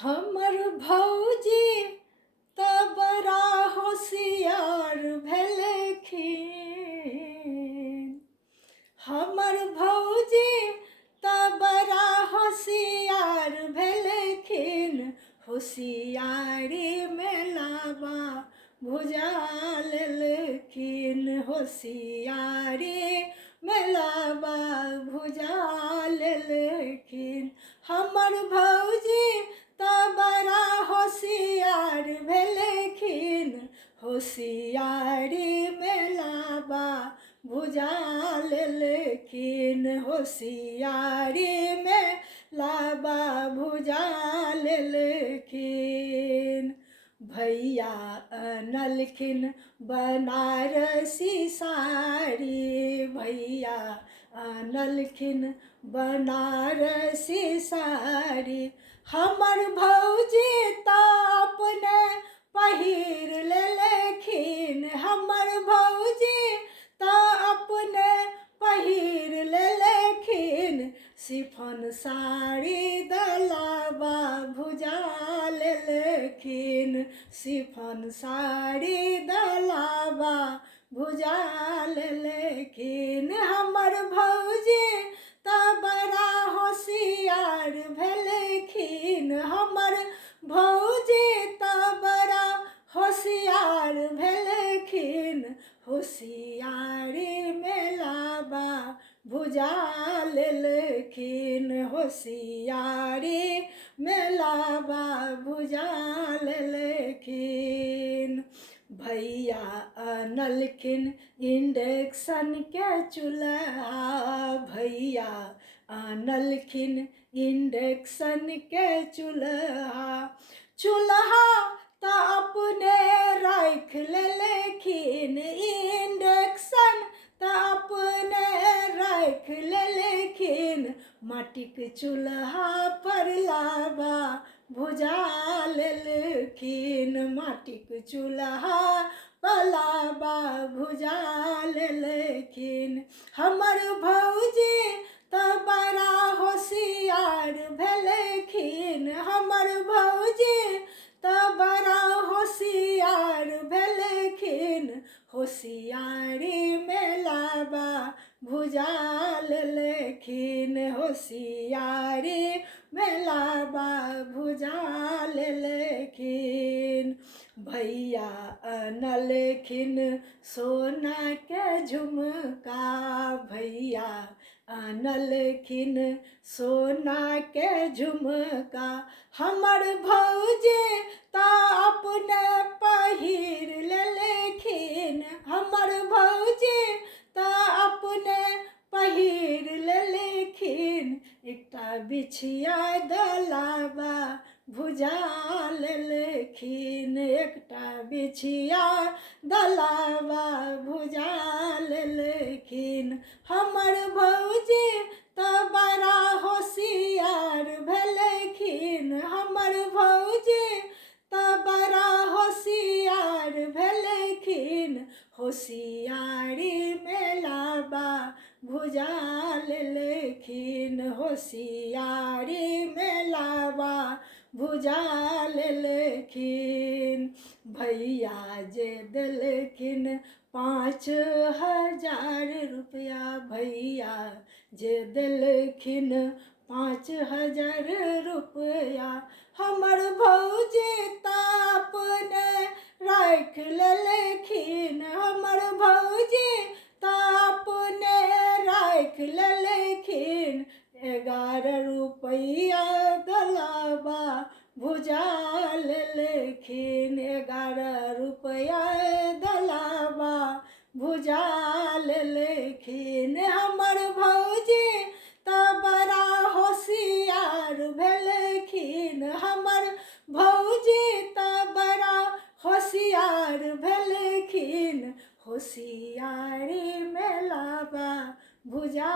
हमर भौजी त बड़ा होशियार भेलखिन। हमर भौजी त बड़ा होशियार भेलखिन। होशियारी में लाबा भुजा लेलखिन। होशियारी में लाबा भुजा लेलखिन। हमर भौजी त बड़ा होशियार भेलखिन। होशियारी में लाबा भुजा लेलखिन। होशियारी में लाबा भुजा लेलखिन। भैया अनलखिन बनारसी साड़ी। भैया अनलखिन बनारसी साड़ी। हमर भौजी त अपने पहिर लेलखिन। हमर भौजी त अपने पहिर लेलखिन। शिफॉन साड़ी दलाबा भुजा लेलखिन। शिफॉन साड़ी दलाबा भुजा लेलखिन। हमर भौजी त बड़ा होशियार भेलखिन। हमर भौजी त बड़ा होशियार भेलखिन। होशियारी में लाबा भुजा लेलखिन। होशियारी में लाबा भुजा लेलखिन। भैया अनलखिन इंडक्शन के चूल्हा। भैया अनलखिन इंडक्शन के चूल्हा। चूल्हा त अपने राख लेलखिन। इंडक्शन त अपने राख लेलखिन। माटिक चूल्हा पर लाबा भुजा लेलखिन। माटिक चूल्हा पर लाबा भुजा लेलखिन। हमर भौजी त बड़ा होशियार भेलखिन। हमर भौजी त बड़ा होशियार भेलखिन। होशियारी में लाबा भुजा लेलखिन। होशियारी में लाबा भुजा लेलखिन। भैया अनलखिन सोना के झुमका। भैया अनलखिन सोना के झुमका। हमर भौजी त अपने पहिर लेलखिन। हमर भौजी त अपने पहिर लेलखिन। एकटा बिछिया दलाबा भुजा लेलखिन। एकटा बिछिया दलाबा भुजा लेलखिन। हमर भौजी त बड़ा होशियार भेलखिन। हमर भौजी त बड़ा होशियार भेलखिन। होशियारी में लाबा भुजा लेलखिन। होशियारी में लाबा भुजा लेलखिन। भैया जे देलखिन 5,000 रुपया। भैया जे देलखिन 5,000 रुपया। हमर भौजी त अपने राख लेलखिन। हमर भौजी त अपने राख लेलखिन। 11 रुपया दलाबा भुजा लेलखिन। 11 रुपया दलाबा भुजा लेलखिन। हमर भौजी त बड़ा होशियार भेलखिन। हमर भौजी त बड़ा होशियार भेलखिन। होशियारी में लाबा भुजा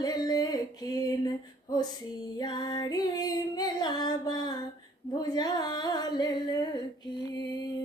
लेलखिन। होशियारी में लाबा भुजा लेलखिन।